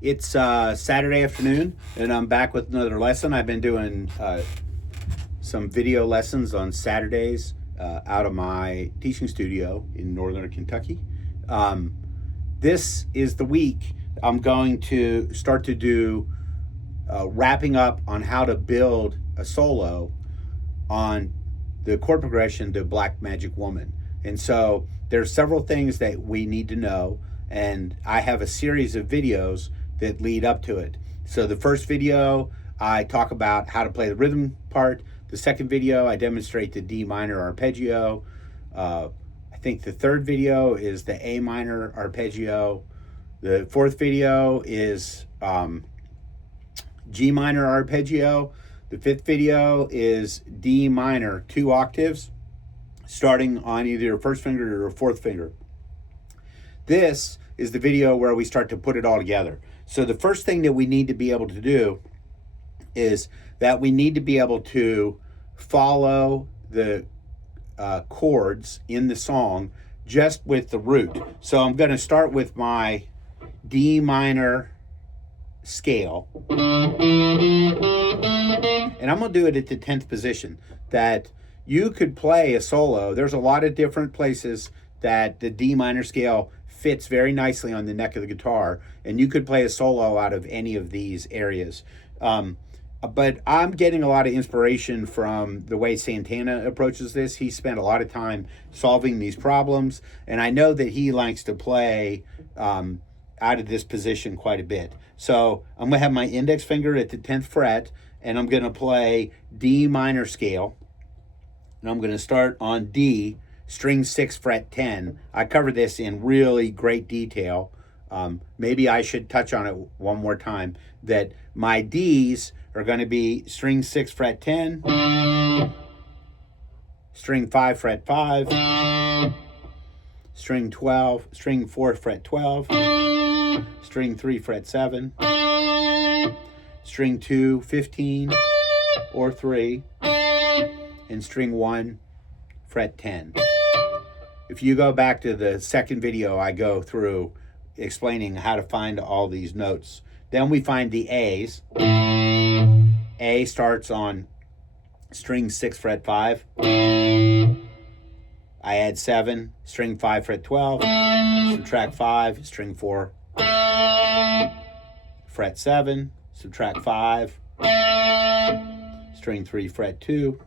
It's Saturday afternoon, and I'm back with another lesson. I've been doing some video lessons on Saturdays out of my teaching studio in northern Kentucky. This is the week I'm going to start to do wrapping up on how to build a solo on the chord progression to Black Magic Woman. And so there's several things that we need to know, and I have a series of videos that lead up to it. So the first video, I talk about how to play the rhythm part. The second video, I demonstrate the D minor arpeggio. I think the third video is the A minor arpeggio. The fourth video is G minor arpeggio. The fifth video is D minor, 2 octaves, starting on either your first finger or your fourth finger. This is the video where we start to put it all together. So the first thing that we need to be able to do is that we need to be able to follow the chords in the song just with the root. So I'm going to start with my D minor scale, and I'm going to do it at the 10th position. That you could play a solo. There's a lot of different places that the D minor scale fits very nicely on the neck of the guitar, and you could play a solo out of any of these areas. But I'm getting a lot of inspiration from the way Santana approaches this. He spent a lot of time solving these problems, and I know that he likes to play out of this position quite a bit. So I'm going to have my index finger at the 10th fret, and I'm going to play D minor scale, and I'm going to start on D, string 6, fret 10. I covered this in really great detail. Maybe I should touch on it one more time, that my Ds are going to be string 6, fret 10, string 5, fret 5, string 12, string 4, fret 12, string 3, fret 7, string 2, 15, or 3, and string 1, fret 10. If you go back to the second video, I go through explaining how to find all these notes. Then we find the A's. A starts on string 6, fret 5. I add 7, string 5, fret 12. Subtract 5, string 4, fret 7. Subtract 5, string 3, fret 2.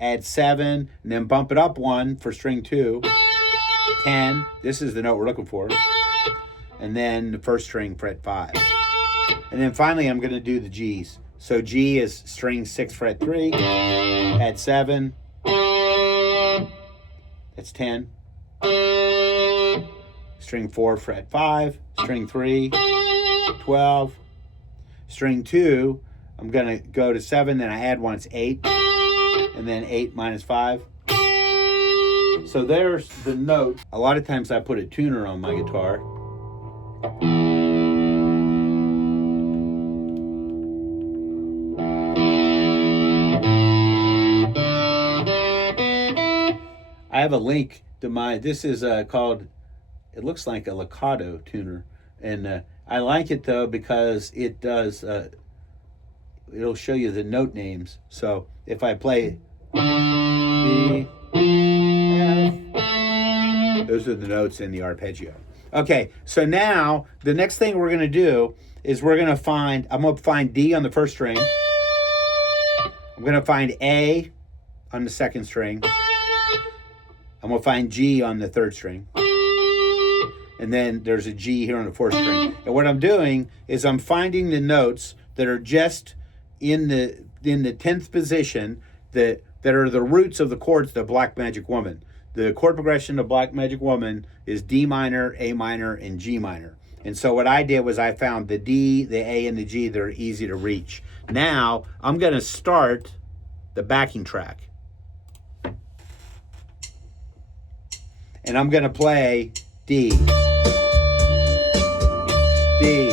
Add 7, and then bump it up 1 for string 2. 10, this is the note we're looking for. And then the first string, fret 5. And then finally, I'm going to do the G's. So G is string 6, fret 3. Add 7. That's 10. String 4, fret 5. String 3, 12. String 2, I'm going to go to 7, then I add 1, it's 8. And then 8 minus 5. So there's the note. A lot of times I put a tuner on my guitar. I have a link to my, this is called, it looks like a Lacado tuner. And I like it though because it does, it'll show you the note names. So if I play B, F, those are the notes in the arpeggio. Okay, so now the next thing we're going to do is I'm going to find D on the first string. I'm going to find A on the second string. I'm going to find G on the third string. And then there's a G here on the fourth string. And what I'm doing is I'm finding the notes that are just in the 10th position that are the roots of the chords to Black Magic Woman. The chord progression of Black Magic Woman is D minor, A minor, and G minor. And so what I did was I found the D, the A, and the G that are easy to reach. Now I'm going to start the backing track. And I'm going to play D, D,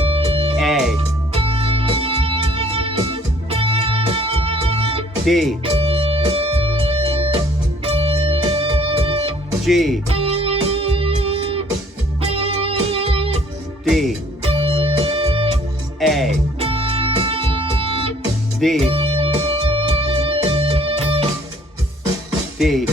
A, D, G, D, A, D, D,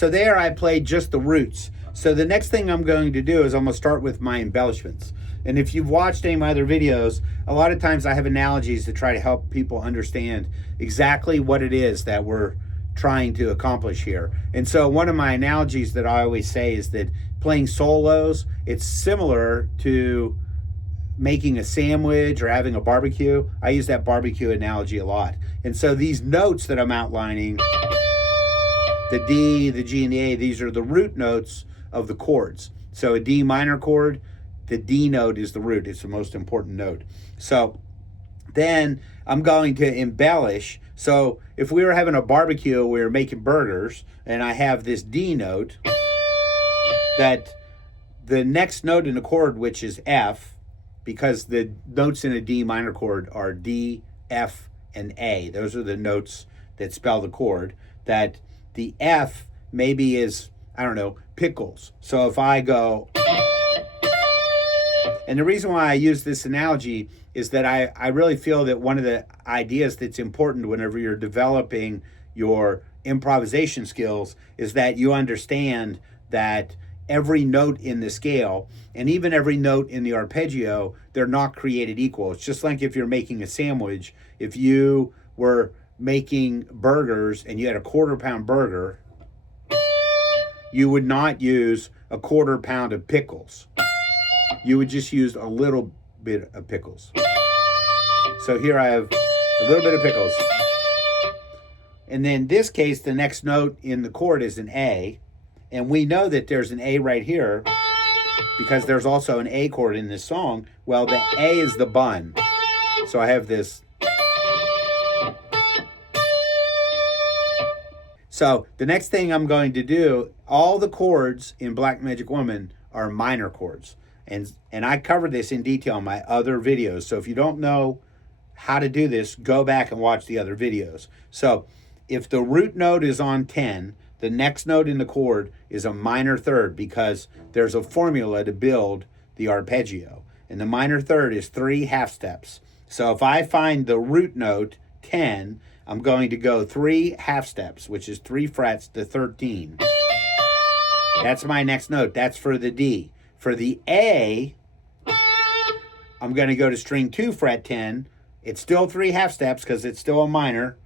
So there I played just the roots. So the next thing I'm going to do is I'm going to start with my embellishments. And if you've watched any of my other videos, a lot of times I have analogies to try to help people understand exactly what it is that we're trying to accomplish here. And so one of my analogies that I always say is that playing solos, it's similar to making a sandwich or having a barbecue. I use that barbecue analogy a lot. And so these notes that I'm outlining, the D, the G, and the A, these are the root notes of the chords. So a D minor chord, the D note is the root. It's the most important note. So then I'm going to embellish. So if we were having a barbecue, we were making burgers, and I have this D note, that the next note in the chord, which is F, because the notes in a D minor chord are D, F, and A. Those are the notes that spell the chord. That the F maybe is, I don't know, pickles. So if I go, and the reason why I use this analogy is that I really feel that one of the ideas that's important whenever you're developing your improvisation skills is that you understand that every note in the scale and even every note in the arpeggio, they're not created equal. It's just like if you're making a sandwich. If you were making burgers and you had a quarter-pound burger, you would not use a quarter pound of pickles. You would just use a little bit of pickles. So here I have a little bit of pickles. And then in this case, the next note in the chord is an A. And we know that there's an A right here because there's also an A chord in this song. Well, the A is the bun. So I have this. So the next thing I'm going to do, all the chords in Black Magic Woman are minor chords. And I covered this in detail in my other videos. So if you don't know how to do this, go back and watch the other videos. So if the root note is on 10, the next note in the chord is a minor third because there's a formula to build the arpeggio. And the minor third is 3 half steps. So if I find the root note 10, I'm going to go 3 half steps, which is 3 frets to 13. That's my next note. That's for the D. For the A, I'm going to go to string 2, fret 10. It's still 3 half steps because it's still a minor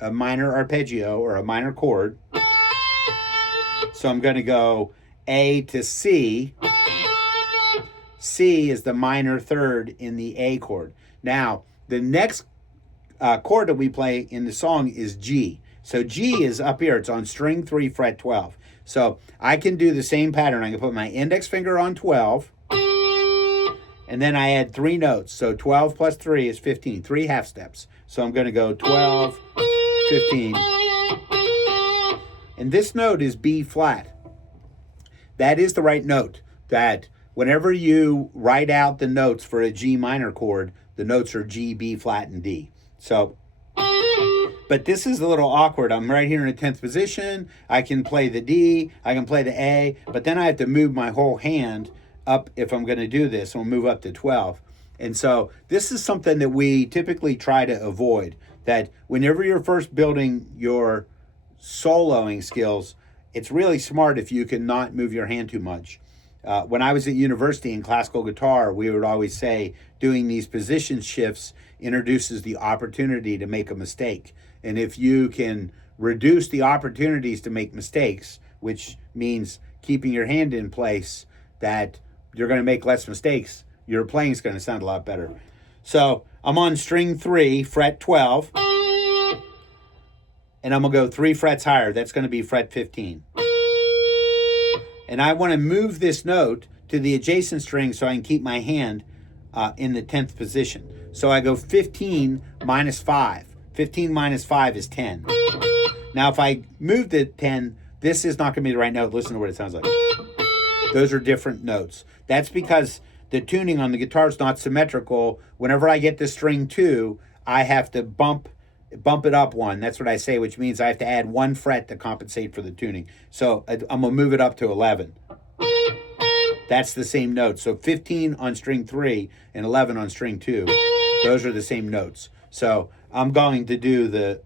arpeggio or a minor chord. So I'm going to go A to C. C is the minor third in the A chord. Now, the next chord that we play in the song is G. So G is up here. It's on string 3, fret 12. So I can do the same pattern. I can put my index finger on 12, and then I add 3 notes. So 12 plus 3 is 15, 3 half steps. So I'm going to go 12, 15. And this note is B flat. That is the right note. That whenever you write out the notes for a G minor chord, the notes are G, B flat, and D. So, but this is a little awkward. I'm right here in the 10th position. I can play the D, I can play the A, but then I have to move my whole hand up if I'm going to do this. I'll move up to 12. And so this is something that we typically try to avoid, that whenever you're first building your soloing skills, it's really smart if you can not move your hand too much. When I was at university in classical guitar, we would always say doing these position shifts introduces the opportunity to make a mistake. And if you can reduce the opportunities to make mistakes, which means keeping your hand in place, that you're going to make less mistakes, your playing is going to sound a lot better. So I'm on string 3, fret 12, and I'm going to go 3 frets higher. That's going to be fret 15. And I want to move this note to the adjacent string so I can keep my hand in the 10th position. So I go 15 minus 5. 15 minus 5 is 10. Now, if I move the 10, this is not going to be the right note. Listen to what it sounds like. Those are different notes. That's because the tuning on the guitar is not symmetrical. Whenever I get the string 2, I have to bump it up 1. That's what I say, which means I have to add 1 fret to compensate for the tuning. So I'm going to move it up to 11. That's the same note. So 15 on string 3 and 11 on string 2. Those are the same notes. So I'm going to do the...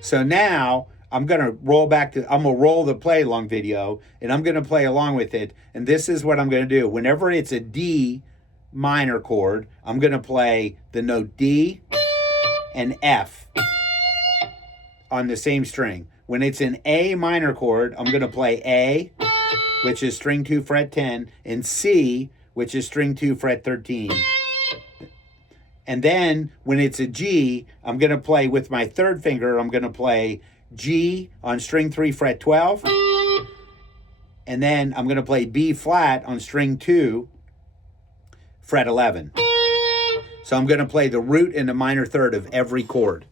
So now I'm going to roll the play along video, and I'm going to play along with it. And this is what I'm going to do. Whenever it's a D minor chord, I'm going to play the note D and F on the same string. When it's an A minor chord, I'm going to play A, which is string 2 fret 10, and C, which is string 2 fret 13. And then when it's a G, I'm going to play with my third finger, I'm going to play G on string 3 fret 12. And then I'm going to play B flat on string 2 fret 11. So I'm going to play the root and the minor third of every chord.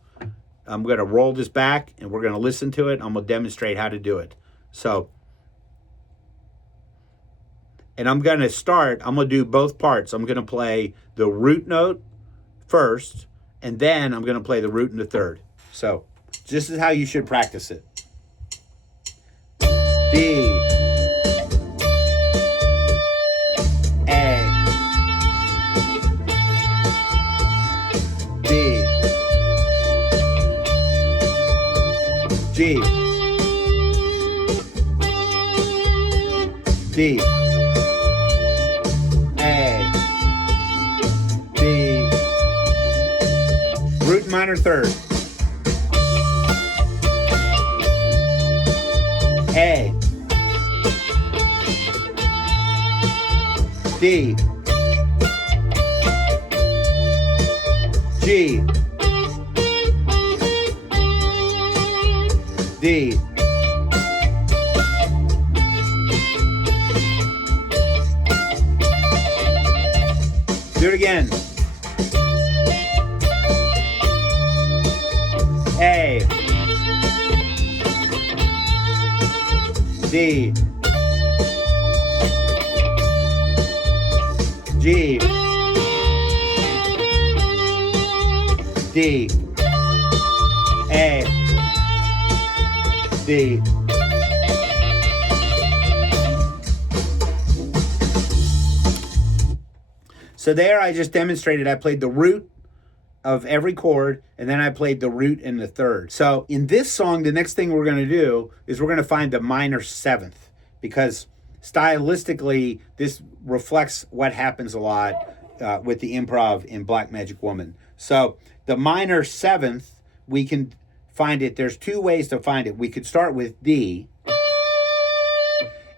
I'm going to roll this back and we're going to listen to it. I'm going to demonstrate how to do it. So, and I'm going to do both parts. I'm going to play the root note first, and then I'm going to play the root in the third. So this is how you should practice it. D, A, D, G, D, A, D, root minor third, A, D, G, D, do it again. A, D, G, D, A, D. So there I just demonstrated I played the root of every chord, and then I played the root in the third. So in this song, the next thing we're going to do is we're going to find the minor seventh, because stylistically, this reflects what happens a lot with the improv in Black Magic Woman. So the minor seventh, we can find it. There's two ways to find it. We could start with D,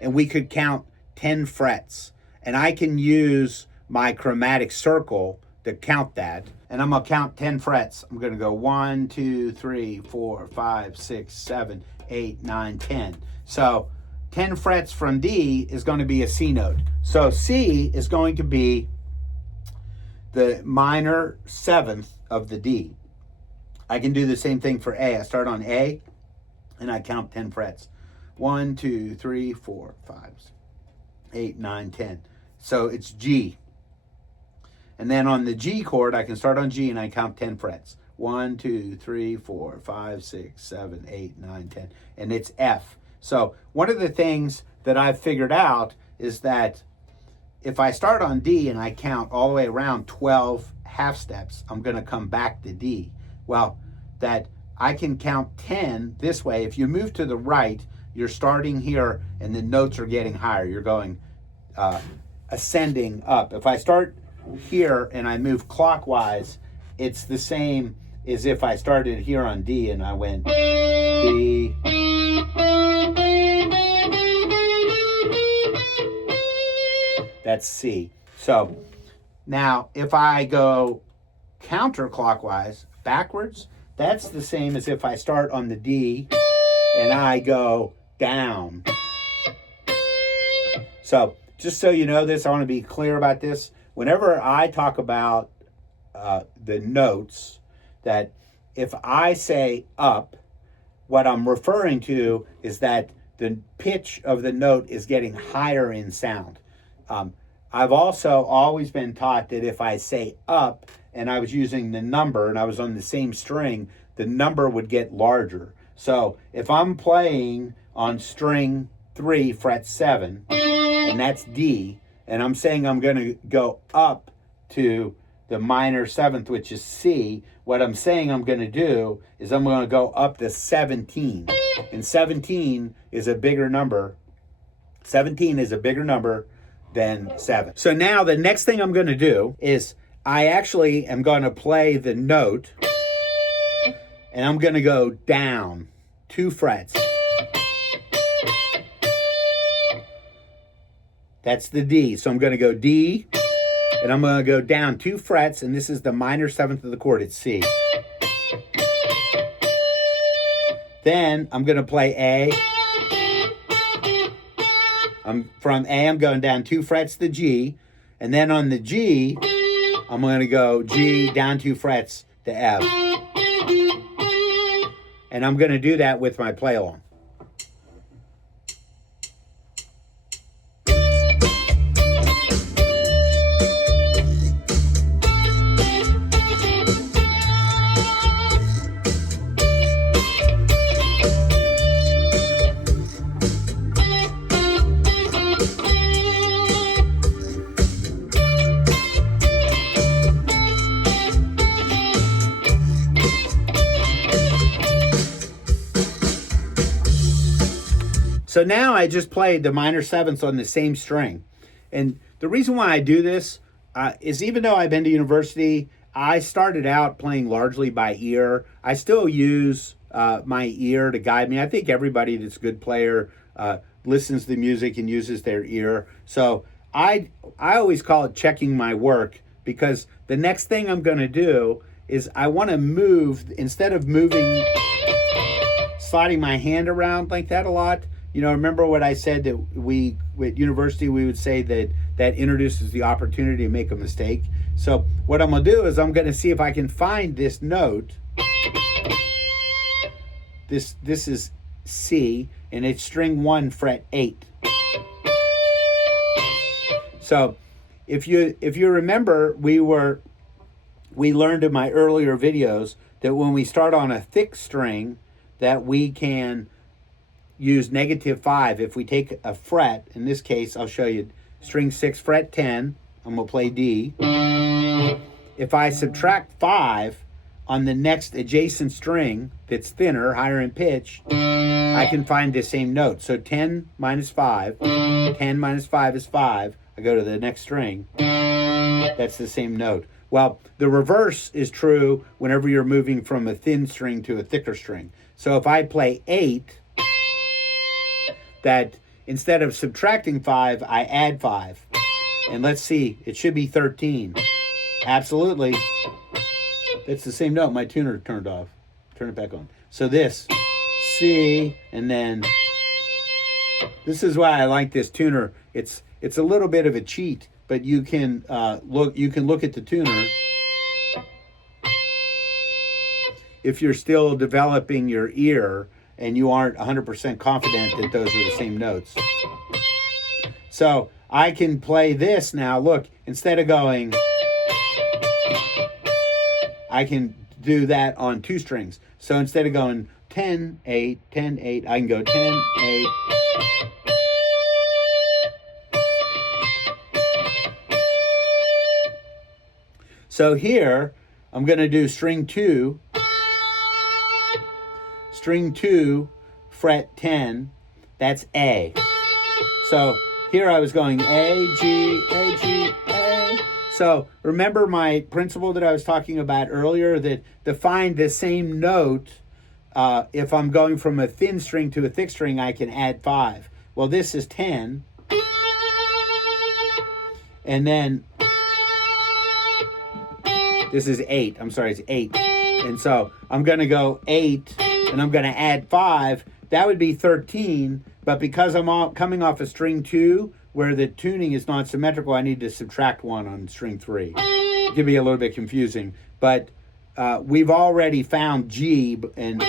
and we could count 10 frets. And I can use my chromatic circle to count that. And I'm going to count 10 frets. I'm going to go 1, 2, 3, 4, 5, 6, 7, 8, 9, 10. So 10 frets from D is going to be a C note. So C is going to be the minor seventh of the D. I can do the same thing for A. I start on A and I count 10 frets. 1, 2, 3, 4, 5, 8, 9, 10. So it's G. And then on the G chord, I can start on G and I count 10 frets. 1, 2, 3, 4, 5, 6, 7, 8, 9, 10. And it's F. So one of the things that I've figured out is that if I start on D and I count all the way around 12 half steps, I'm going to come back to D. Well, that I can count 10 this way. If you move to the right, you're starting here and the notes are getting higher. You're going ascending up. If I start here and I move clockwise, it's the same as if I started here on D and I went D. That's C. So now if I go counterclockwise, backwards, that's the same as if I start on the D and I go down. So just so you know this, I want to be clear about this. Whenever I talk about the notes, that if I say up, what I'm referring to is that the pitch of the note is getting higher in sound. I've also always been taught that if I say up and I was using the number and I was on the same string, the number would get larger. So if I'm playing on string 3, fret 7, and that's D, and I'm saying I'm going to go up to the minor 7th, which is C, what I'm saying I'm going to do is I'm going to go up to 17. And 17 is a bigger number. 17 is a bigger number than 7. So now the next thing I'm going to do is I actually am going to play the note, and I'm going to go down 2 frets. That's the D. So I'm going to go D, and I'm going to go down 2 frets, and this is the minor 7th of the chord. It's C. Then I'm going to play A. From A, I'm going down 2 frets to G, and then on the G, I'm going to go G down 2 frets to F. And I'm going to do that with my play along. So now I just played the minor 7ths on the same string. And the reason why I do this is even though I've been to university, I started out playing largely by ear. I still use my ear to guide me. I think everybody that's a good player listens to the music and uses their ear. So I always call it checking my work, because the next thing I'm going to do is I want to move, instead of sliding my hand around like that a lot. You know, remember what I said that at university, we would say that introduces the opportunity to make a mistake. So what I'm going to do is I'm going to see if I can find this note. This is C, and it's string 1, fret 8. So if you remember, we learned in my earlier videos that when we start on a thick string, that we can use -5. If we take a fret, in this case, I'll show you string 6, fret 10, I'm going to play D. If I subtract 5 on the next adjacent string that's thinner, higher in pitch, I can find the same note. So 10 minus 5, 10 minus 5 is 5. I go to the next string. That's the same note. Well, the reverse is true whenever you're moving from a thin string to a thicker string. So if I play 8, that instead of subtracting 5, I add 5. And let's see, it should be 13. Absolutely. It's the same note. My tuner turned off. Turn it back on. So this, C, and then this is why I like this tuner. It's a little bit of a cheat, but you can look at the tuner if you're still developing your ear and you aren't 100% confident that those are the same notes. So I can play this now. Look, instead of going, I can do that on 2 strings. So instead of going 10, 8, 10, 8, I can go 10, 8. So here, I'm going to do string 2, fret 10, that's A. So here I was going A, G, A, G, A. So remember my principle that I was talking about earlier, that to find the same note, if I'm going from a thin string to a thick string, I can add 5. Well, this is 10. And then this is 8. I'm sorry, it's 8. And so I'm going to go 8, and I'm going to add 5. That would be 13. But because I'm coming off of string 2, where the tuning is not symmetrical, I need to subtract 1 on string 3. It can be a little bit confusing. But we've already found G, and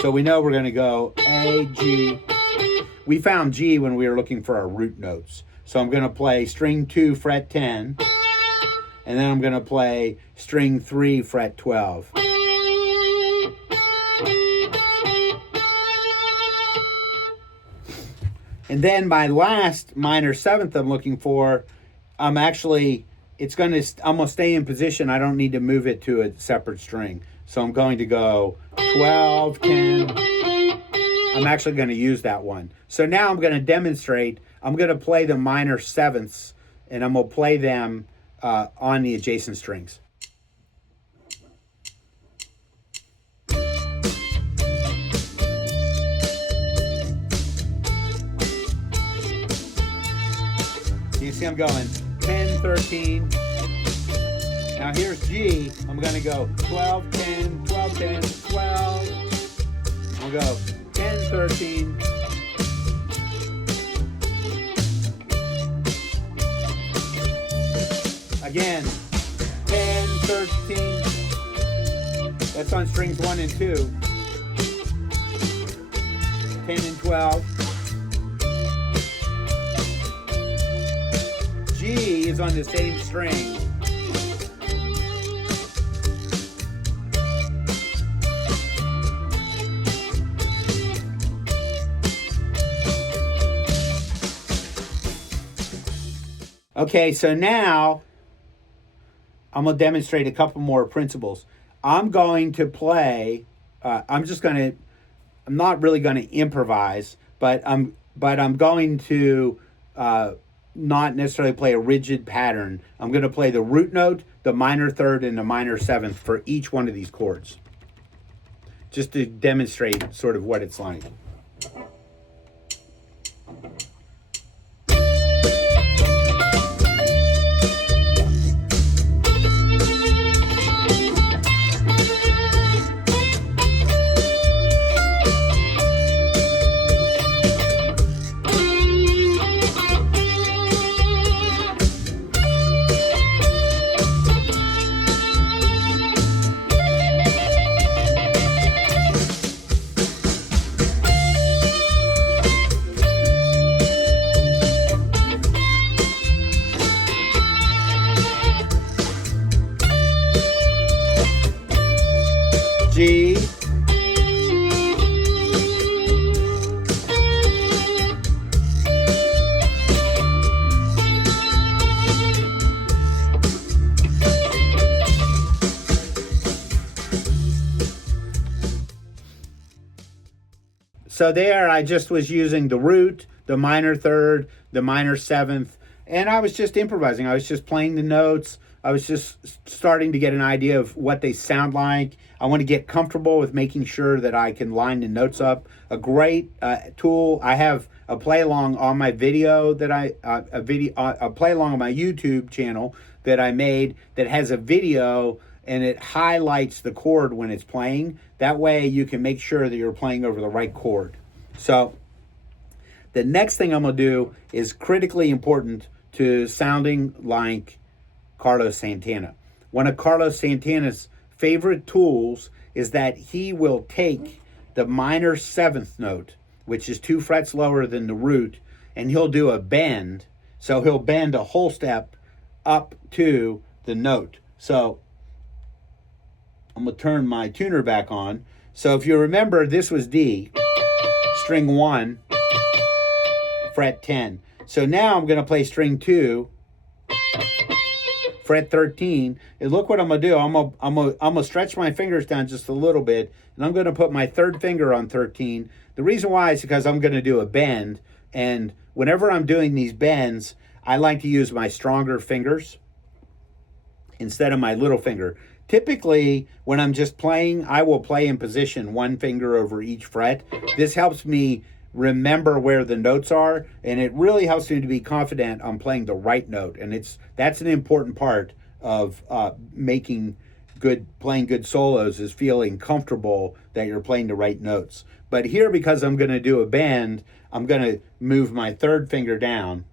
so we know we're going to go A, G. We found G when we were looking for our root notes. So I'm going to play string 2, fret 10, and then I'm going to play string 3, fret 12. And then my last minor seventh I'm looking for, I'm going to stay in position. I don't need to move it to a separate string. So I'm going to go 12, 10. I'm actually going to use that one. So now I'm going to demonstrate. I'm going to play the minor sevenths, and I'm going to play them on the adjacent strings. You see I'm going 10, 13. Now here's G. I'm going to go 12, 10, 12, 10, 12. I'll go 10, 13. Again, 10, 13. That's on strings 1 and 2. 10 and 12. G is on the same string. Okay, so now I'm going to demonstrate a couple more principles. I'm going to play, I'm not really going to improvise, but I'm going to not necessarily play a rigid pattern. I'm going to play the root note, the minor third, and the minor seventh for each one of these chords, just to demonstrate sort of what it's like. G, so there I just was using the root, the minor third, the minor seventh, and I was just improvising. I was just playing the notes. I was just starting to get an idea of what they sound like. I want to get comfortable with making sure that I can line the notes up. A great tool. I have a play along on my video that a play along on my YouTube channel that I made that has a video, and it highlights the chord when it's playing. That way you can make sure that you're playing over the right chord. So the next thing I'm going to do is critically important to sounding like Carlos Santana. One of Carlos Santana's favorite tools is that he will take the minor seventh note, which is 2 frets lower than the root, and he'll do a bend. So he'll bend a whole step up to the note. So I'm going to turn my tuner back on. So if you remember, this was D, string 1, fret 10. So now I'm going to play string 2, fret 13, and look what I'm going to do. I'm going to stretch my fingers down just a little bit, and I'm going to put my third finger on 13. The reason why is because I'm going to do a bend, and whenever I'm doing these bends, I like to use my stronger fingers instead of my little finger. Typically, when I'm just playing, I will play in position, one finger over each fret. This helps me remember where the notes are, and it really helps me to be confident on playing the right note. And that's an important part of playing good solos, is feeling comfortable that you're playing the right notes. But here, because I'm going to do a bend, I'm going to move my third finger down.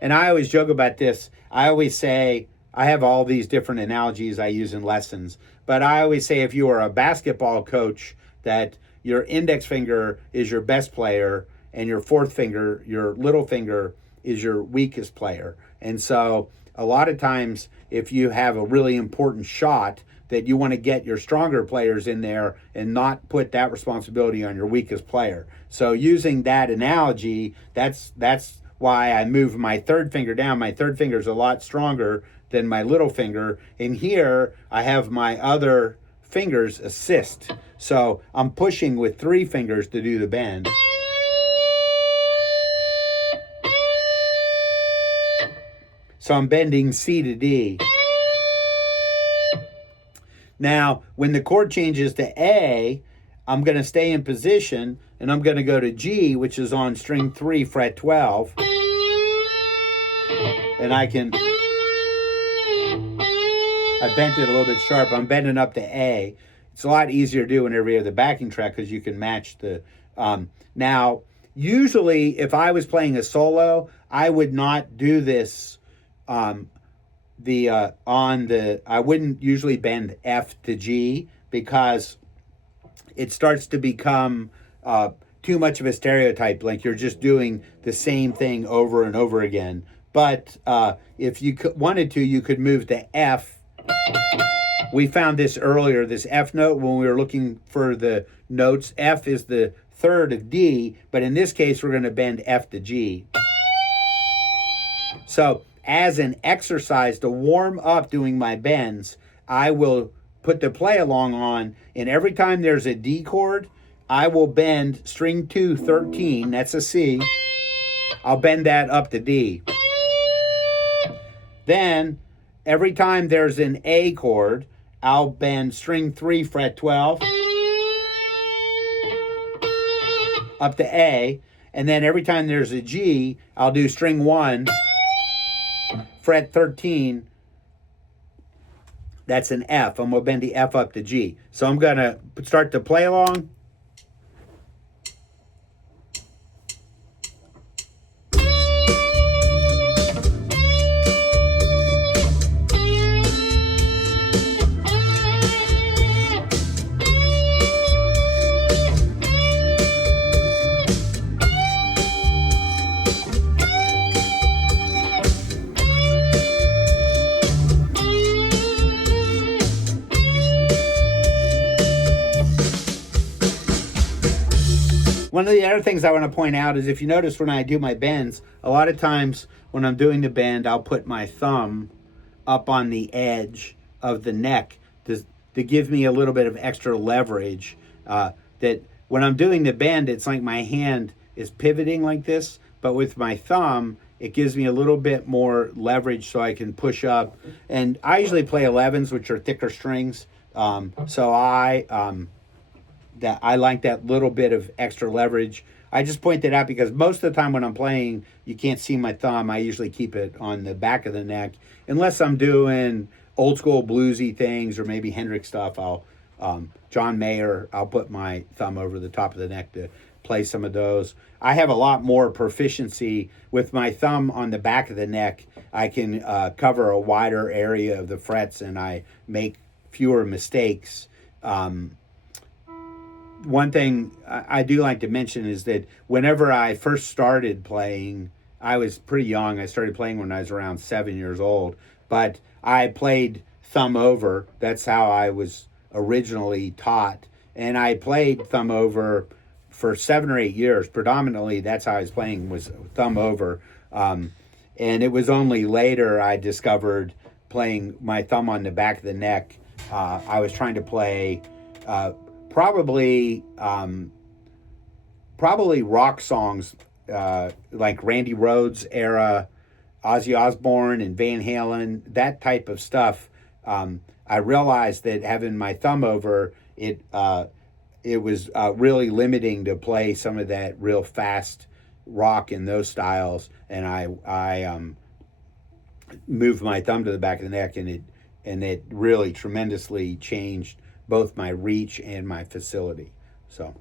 And I always joke about this. I always say I have all these different analogies I use in lessons, but I always say if you are a basketball coach, that your index finger is your best player and your fourth finger, your little finger, is your weakest player. And so a lot of times if you have a really important shot, that you want to get your stronger players in there and not put that responsibility on your weakest player. So using that analogy, that's why I move my third finger down. My third finger is a lot stronger than my little finger. And here I have my other fingers assist. So I'm pushing with three fingers to do the bend. So I'm bending C to D. Now, when the chord changes to A, I'm going to stay in position and I'm going to go to G, which is on string 3, fret 12. And I bent it a little bit sharp. I'm bending up to A. It's a lot easier to do whenever you have the backing track because you can match the... Now, usually if I was playing a solo, I would not do this I wouldn't usually bend F to G because it starts to become too much of a stereotype, like you're just doing the same thing over and over again. But if you wanted to, you could move to F. We found this earlier, this F note, when we were looking for the notes. F is the third of D, but in this case, we're going to bend F to G. So as an exercise to warm up doing my bends, I will put the play along on, and every time there's a D chord, I will bend string 2, 13, that's a C. I'll bend that up to D. Then, every time there's an A chord, I'll bend string 3, fret 12, up to A. And then every time there's a G, I'll do string 1, fret 13, that's an F. I'm going to bend the F up to G. So I'm going to start to play along. One of the other things I want to point out is if you notice when I do my bends, a lot of times when I'm doing the bend, I'll put my thumb up on the edge of the neck to give me a little bit of extra leverage. That when I'm doing the bend, it's like my hand is pivoting like this, but with my thumb, it gives me a little bit more leverage so I can push up. And I usually play 11s, which are thicker strings. So I like that little bit of extra leverage. I just point that out because most of the time when I'm playing, you can't see my thumb. I usually keep it on the back of the neck. Unless I'm doing old school bluesy things or maybe Hendrix stuff, John Mayer, I'll put my thumb over the top of the neck to play some of those. I have a lot more proficiency with my thumb on the back of the neck. I can cover a wider area of the frets and I make fewer mistakes. One thing I do like to mention is that whenever I first started playing, I was pretty young. I started playing when I was around 7 years old, but I played thumb over. That's how I was originally taught. And I played thumb over for 7 or 8 years. Predominantly, that's how I was playing, was thumb over. And it was only later I discovered playing my thumb on the back of the neck. I was trying to play probably rock songs like Randy Rhoads era, Ozzy Osbourne and Van Halen, that type of stuff. I realized that having my thumb over it was really limiting to play some of that real fast rock in those styles, and I moved my thumb to the back of the neck, and it really tremendously changed both my reach and my facility. So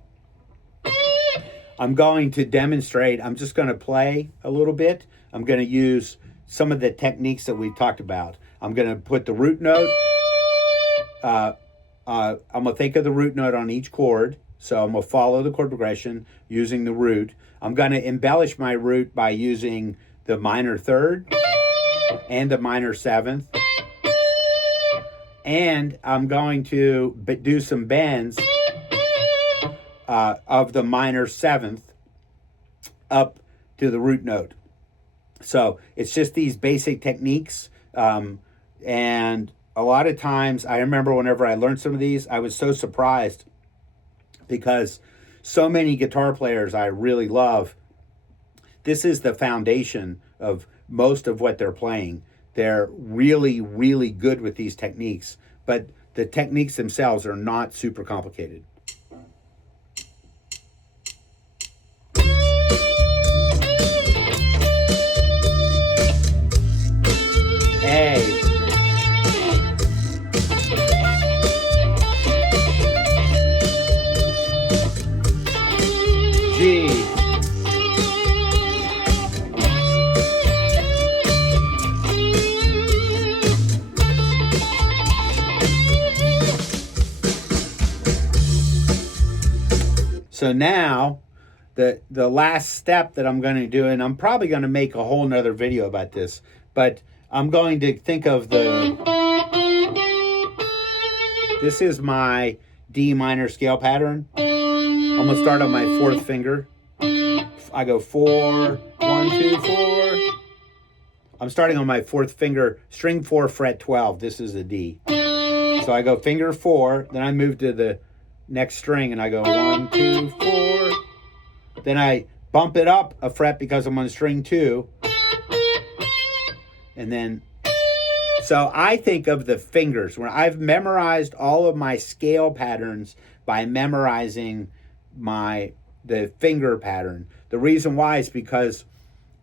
I'm going to demonstrate. I'm just going to play a little bit. I'm going to use some of the techniques that we talked about. I'm going to put the root note. I'm going to think of the root note on each chord. So I'm going to follow the chord progression using the root. I'm going to embellish my root by using the minor third and the minor seventh. And I'm going to do some bends of the minor seventh up to the root note. So it's just these basic techniques. And a lot of times, I remember whenever I learned some of these, I was so surprised because so many guitar players I really love, this is the foundation of most of what they're playing. They're really, really good with these techniques, but the techniques themselves are not super complicated. A. G. So now, the last step that I'm going to do, and I'm probably going to make a whole nother video about this, but I'm going to think of this is my D minor scale pattern. I'm going to start on my fourth finger. I go 4, 1, 2, 4. I'm starting on my fourth finger, string 4, fret 12. This is a D. So I go finger 4, then I move to the next string and I go 1, 2, 4. Then I bump it up a fret because I'm on string 2. And then, so I think of the fingers. When I've memorized all of my scale patterns by memorizing the finger pattern. The reason why is because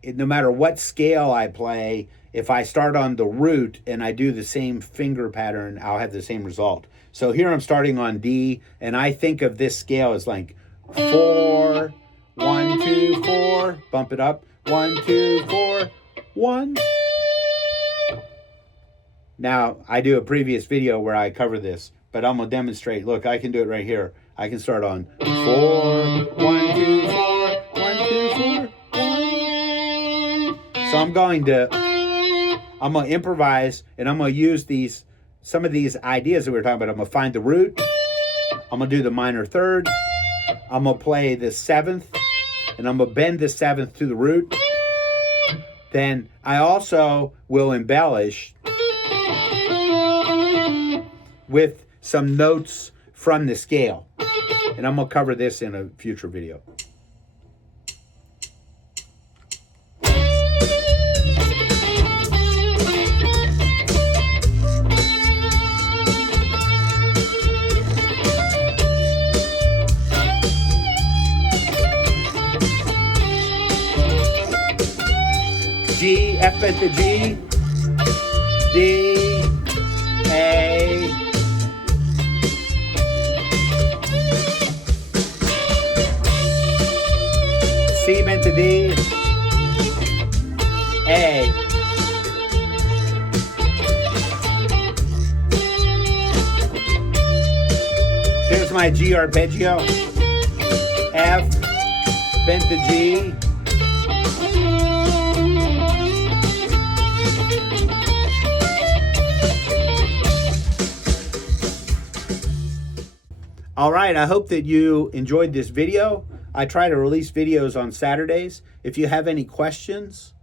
no matter what scale I play, if I start on the root and I do the same finger pattern, I'll have the same result. So here I'm starting on D, and I think of this scale as like 4, 1, 2, 4, bump it up, 1, 2, 4, 1. Now, I do a previous video where I cover this, but I'm going to demonstrate. Look, I can do it right here. I can start on 4, 1, 2, 4, 1, 2, 4, 1. So I'm going to improvise, and I'm going to use some of these ideas that we were talking about. I'm going to find the root. I'm going to do the minor third. I'm going to play the seventh, and I'm going to bend the seventh to the root. Then I also will embellish with some notes from the scale. And I'm going to cover this in a future video. G, F at the G, D, A, C bent to D, A, here's my G arpeggio, F, bent to G, all right, I hope that you enjoyed this video. I try to release videos on Saturdays. If you have any questions,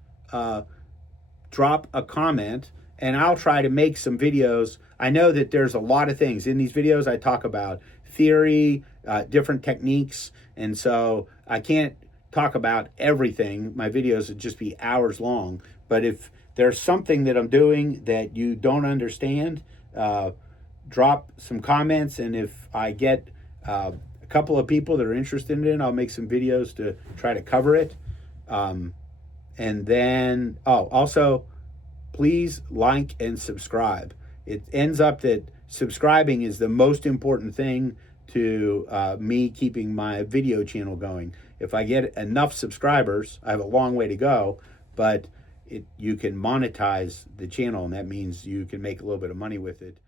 drop a comment and I'll try to make some videos. I know that there's a lot of things. In these videos, I talk about theory, different techniques, and so I can't talk about everything. My videos would just be hours long. But if there's something that I'm doing that you don't understand, drop some comments, and if I get a couple of people that are interested in it, I'll make some videos to try to cover it. And then, also, please like and subscribe. It ends up that subscribing is the most important thing to me keeping my video channel going. If I get enough subscribers, I have a long way to go, but you can monetize the channel, and that means you can make a little bit of money with it.